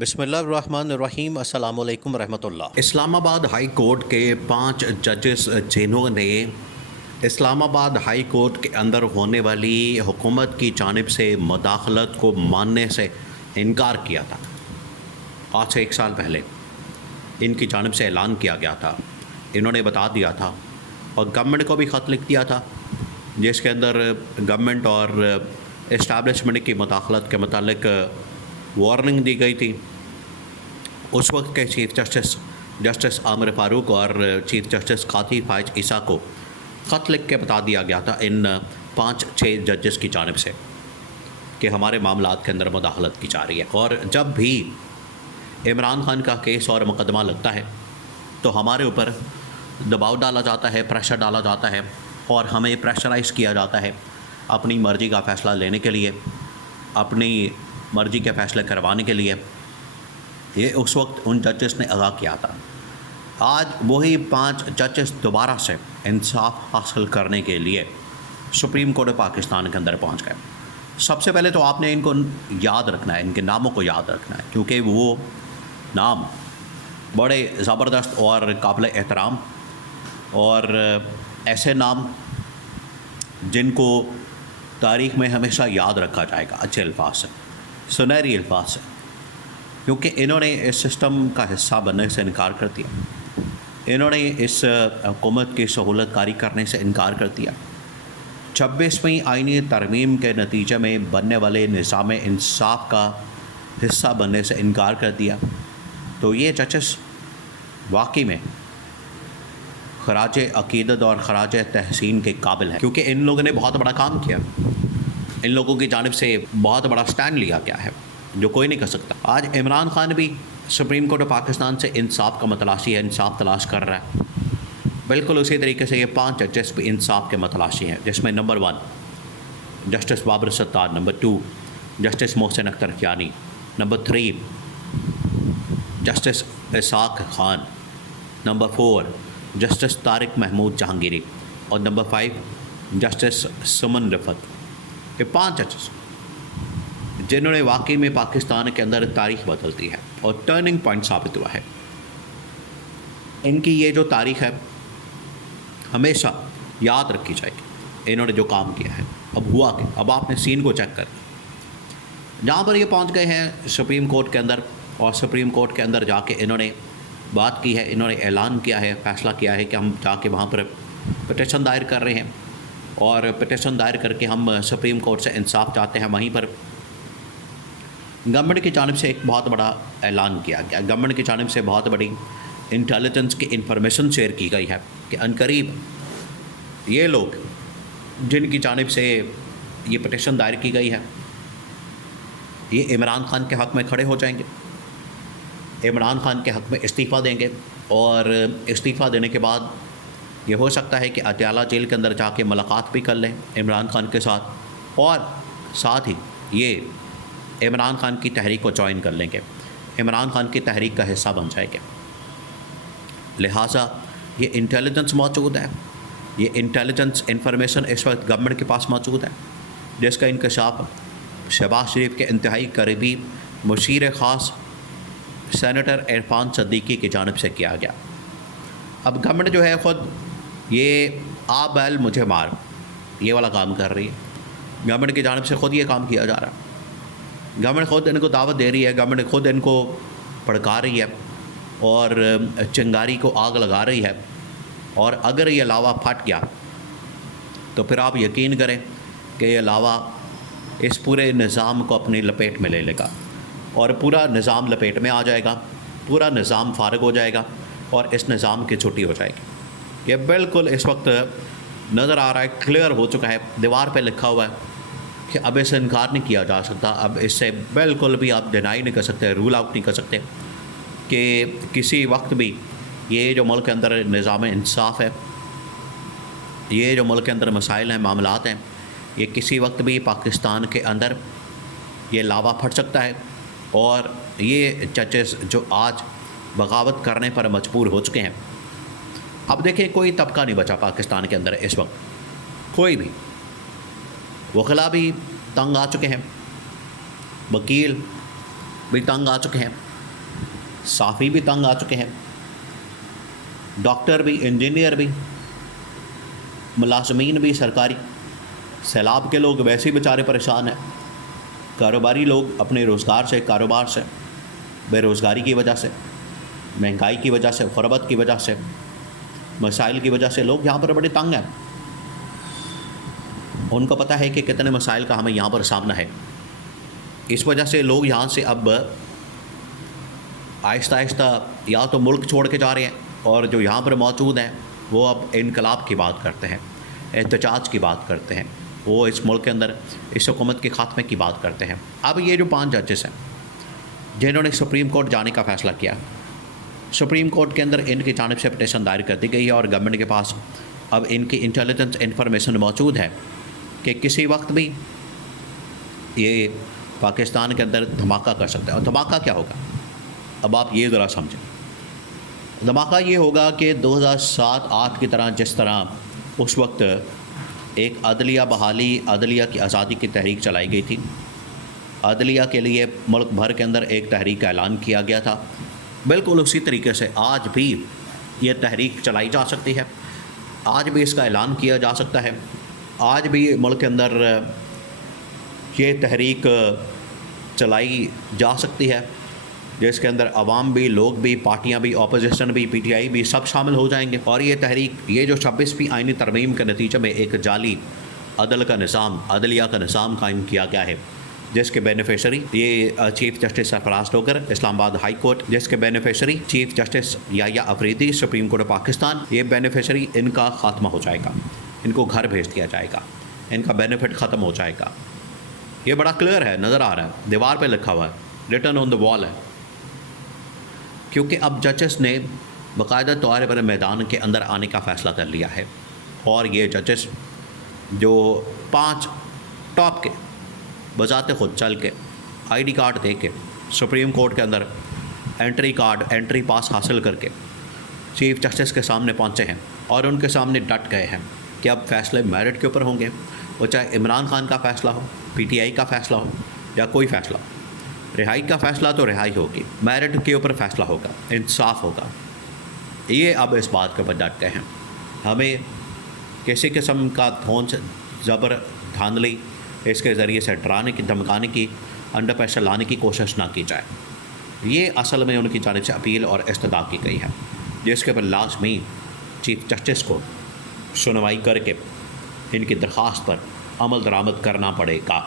بسم اللہ الرحمن الرحیم۔ السلام علیکم ورحمۃ اللہ۔ اسلام آباد ہائی کورٹ کے 5 ججز جنہوں نے اسلام آباد ہائی کورٹ کے اندر ہونے والی حکومت کی جانب سے مداخلت کو ماننے سے انکار کیا تھا، آج سے 1 سال پہلے ان کی جانب سے اعلان کیا گیا تھا، انہوں نے بتا دیا تھا اور گورنمنٹ کو بھی خط لکھ دیا تھا جس کے اندر گورنمنٹ اور اسٹیبلشمنٹ کی مداخلت کے متعلق وارننگ دی گئی تھی۔ اس وقت کے چیف جسٹس عامر فاروق اور چیف جسٹس قاضی فائز عیسیٰ کو خط لکھ کے بتا دیا گیا تھا ان 5-6 ججز کی جانب سے کہ ہمارے معاملات کے اندر مداخلت کی جا رہی ہے، اور جب بھی عمران خان کا کیس اور مقدمہ لگتا ہے تو ہمارے اوپر دباؤ ڈالا جاتا ہے، پریشر ڈالا جاتا ہے اور ہمیں پریشرائز کیا جاتا ہے اپنی مرضی کا فیصلہ لینے کے لیے، اپنی مرضی کے فیصلے کروانے کے لیے۔ یہ اس وقت ان ججز نے اغاں کیا تھا۔ آج وہی 5 ججز دوبارہ سے انصاف حاصل کرنے کے لیے سپریم کورٹ پاکستان کے اندر پہنچ گئے۔ سب سے پہلے تو آپ نے ان کو یاد رکھنا ہے، ان کے ناموں کو یاد رکھنا ہے، کیونکہ وہ نام بڑے زبردست اور قابل احترام اور ایسے نام جن کو تاریخ میں ہمیشہ یاد رکھا جائے گا، اچھے الفاظ سے، سنہری الفاظ سے، کیونکہ انہوں نے اس سسٹم کا حصہ بننے سے انکار کر دیا، انہوں نے اس حکومت کی سہولت کاری کرنے سے انکار کر دیا، 26ویں آئینی ترمیم کے نتیجے میں بننے والے نظام انصاف کا حصہ بننے سے انکار کر دیا۔ تو یہ ججز واقعی میں خراج عقیدت اور خراج تحسین کے قابل ہیں، کیونکہ ان لوگوں نے بہت بڑا کام کیا، ان لوگوں کی جانب سے بہت بڑا سٹینڈ لیا گیا ہے جو کوئی نہیں کر سکتا۔ آج عمران خان بھی سپریم کورٹ پاکستان سے انصاف کا متلاشی ہے، انصاف تلاش کر رہا ہے، بالکل اسی طریقے سے یہ 5 ججز بھی انصاف کے متلاشی ہیں، جس میں نمبر 1 جسٹس بابر ستار، number 2 justice Mohsin Akhtar Kayani, number 3 justice Ishaq Khan, number 4 justice Tariq Mahmood Jahangiri اور نمبر 5 جسٹس سمن رفت۔ یہ 5 ججز جنہوں نے واقعی میں پاکستان کے اندر تاریخ بدل دی ہے اور ٹرننگ پوائنٹ ثابت ہوا ہے۔ ان کی یہ جو تاریخ ہے ہمیشہ یاد رکھی جائے گی، انہوں نے جو کام کیا ہے۔ اب ہوا کہ اب آپ نے سین کو چیک کر جہاں پر یہ پہنچ گئے ہیں سپریم کورٹ کے اندر، اور سپریم کورٹ کے اندر جا کے انہوں نے بات کی ہے، انہوں نے اعلان کیا ہے، فیصلہ کیا ہے کہ ہم جا کے وہاں پر پٹیشن دائر کر رہے ہیں، اور پٹیشن دائر کر کے ہم سپریم کورٹ سے انصاف چاہتے ہیں۔ وہیں پر گورنمنٹ کی جانب سے ایک بہت بڑا اعلان کیا گیا، گورنمنٹ کی جانب سے بہت بڑی انٹیلیجنس کی انفارمیشن شیئر کی گئی ہے کہ عنقریب یہ لوگ جن کی جانب سے یہ پٹیشن دائر کی گئی ہے یہ عمران خان کے حق میں کھڑے ہو جائیں گے، عمران خان کے حق میں استعفیٰ دیں گے، اور استعفیٰ دینے کے بعد یہ ہو سکتا ہے کہ اٹیالہ جیل کے اندر جا کے ملاقات بھی کر لیں عمران خان کے ساتھ، اور ساتھ ہی یہ عمران خان کی تحریک کو جوائن کر لیں گے، عمران خان کی تحریک کا حصہ بن جائیں گے۔ لہٰذا یہ انٹیلیجنس موجود ہے، یہ انٹیلیجنس انفارمیشن اس وقت گورنمنٹ کے پاس موجود ہے، جس کا انکشاف شہباز شریف کے انتہائی قریبی مشیر خاص سینیٹر عرفان صدیقی کی جانب سے کیا گیا۔ اب گورنمنٹ جو ہے خود یہ آ بیل مجھے مار یہ والا کام کر رہی ہے، گورنمنٹ کی جانب سے خود یہ کام کیا جا رہا ہے، گورنمنٹ خود ان کو دعوت دے رہی ہے، گورنمنٹ خود ان کو بھڑکا رہی ہے اور چنگاری کو آگ لگا رہی ہے، اور اگر یہ لاوا پھٹ گیا تو پھر آپ یقین کریں کہ یہ لاوا اس پورے نظام کو اپنی لپیٹ میں لے لے گا، اور پورا نظام لپیٹ میں آ جائے گا، پورا نظام فارغ ہو جائے گا، اور اس نظام کی چھٹی ہو جائے گی۔ یہ بالکل اس وقت نظر آ رہا ہے، کلیئر ہو چکا ہے، دیوار پہ لکھا ہوا ہے کہ اب اس سے انکار نہیں کیا جا سکتا، اب اس سے بالکل بھی آپ ڈینائی نہیں کر سکتے، رول آؤٹ نہیں کر سکتے کہ کسی وقت بھی یہ جو ملک کے اندر نظام انصاف ہے، یہ جو ملک کے اندر مسائل ہیں، معاملات ہیں، یہ کسی وقت بھی پاکستان کے اندر یہ لاوا پھٹ سکتا ہے، اور یہ ججز جو آج بغاوت کرنے پر مجبور ہو چکے ہیں۔ اب دیکھیں کوئی طبقہ نہیں بچا پاکستان کے اندر اس وقت، کوئی بھی، وکلاء بھی تنگ آ چکے ہیں، وکیل بھی تنگ آ چکے ہیں، صحافی بھی تنگ آ چکے ہیں، ڈاکٹر بھی، انجینئر بھی، ملازمین بھی سرکاری، سیلاب کے لوگ ویسے ہی بیچارے پریشان ہیں، کاروباری لوگ اپنے روزگار سے، کاروبار سے، بے روزگاری کی وجہ سے، مہنگائی کی وجہ سے، غربت کی وجہ سے، مسائل کی وجہ سے لوگ یہاں پر بڑے تنگ ہیں۔ ان کو پتہ ہے کہ کتنے مسائل کا ہمیں یہاں پر سامنا ہے، اس وجہ سے لوگ یہاں سے اب آہستہ آہستہ یا تو ملک چھوڑ کے جا رہے ہیں، اور جو یہاں پر موجود ہیں وہ اب انقلاب کی بات کرتے ہیں، احتجاج کی بات کرتے ہیں، وہ اس ملک کے اندر اس حکومت کے خاتمے کی بات کرتے ہیں۔ اب یہ جو 5 ججز ہیں جنہوں نے سپریم کورٹ جانے کا فیصلہ کیا، سپریم کورٹ کے اندر ان کی جانب سے پٹیشن دائر کر دی گئی ہے، اور گورنمنٹ کے پاس اب ان کی انٹیلیجنس انفارمیشن موجود ہے کہ کسی وقت بھی یہ پاکستان کے اندر دھماکہ کر سکتا ہے۔ اور دھماکہ کیا ہوگا؟ اب آپ یہ ذرا سمجھیں۔ دھماکہ یہ ہوگا کہ 2007-8 کی طرح، جس طرح اس وقت ایک عدلیہ بحالی، عدلیہ کی آزادی کی تحریک چلائی گئی تھی، عدلیہ کے لیے ملک بھر کے اندر ایک تحریک کا اعلان کیا گیا تھا، بالکل اسی طریقے سے آج بھی یہ تحریک چلائی جا سکتی ہے، آج بھی اس کا اعلان کیا جا سکتا ہے، آج بھی ملک کے اندر یہ تحریک چلائی جا سکتی ہے، جس کے اندر عوام بھی، لوگ بھی، پارٹیاں بھی، اپوزیشن بھی، پی ٹی آئی بھی، سب شامل ہو جائیں گے، اور یہ تحریک، یہ جو 26ویں آئینی ترمیم کے نتیجے میں ایک جعلی عدل کا نظام، عدلیہ کا نظام قائم کیا گیا ہے، جس کے بینیفیشری یہ چیف جسٹس سرفراز ٹوکر اسلام آباد ہائی کورٹ، جس کے بینیفیشری چیف جسٹس یحییٰ افریدی سپریم کورٹ پاکستان، یہ بینیفیشری ان کا خاتمہ ہو جائے گا، ان کو گھر بھیج دیا جائے گا، ان کا بینیفٹ ختم ہو جائے گا۔ یہ بڑا کلیئر ہے، نظر آ رہا ہے، دیوار پہ لکھا ہوا ہے، ریٹن آن دا وال ہے، کیونکہ اب ججز نے باقاعدہ طور پر میدان کے اندر آنے کا فیصلہ کر لیا ہے، اور یہ ججز جو 5 ٹاپ کے بذات خود چل کے آئی ڈی کارڈ دے کے سپریم کورٹ کے اندر انٹری پاس حاصل کر کے چیف جسٹس کے سامنے پہنچے ہیں، اور ان کے سامنے ڈٹ گئے ہیں کہ اب فیصلے میرٹ کے اوپر ہوں گے، وہ چاہے عمران خان کا فیصلہ ہو، پی ٹی آئی کا فیصلہ ہو، یا کوئی فیصلہ ہو، رہائی کا فیصلہ تو رہائی ہوگی، میرٹ کے اوپر فیصلہ ہوگا، انصاف ہوگا۔ یہ اب اس بات کے اوپر ڈٹ گئے ہیں، ہمیں کسی قسم کا دھونس، زبر، دھاندلی اس کے ذریعے سے ڈرانے کی، دھمکانے کی، انڈر پریشر لانے کی کوشش نہ کی جائے۔ یہ اصل میں ان کی جانب سے اپیل اور استدعا کی گئی ہے، جس کے اوپر لازمی چیف جسٹس کو سنوائی کر کے ان کی درخواست پر عمل درآمد کرنا پڑے گا۔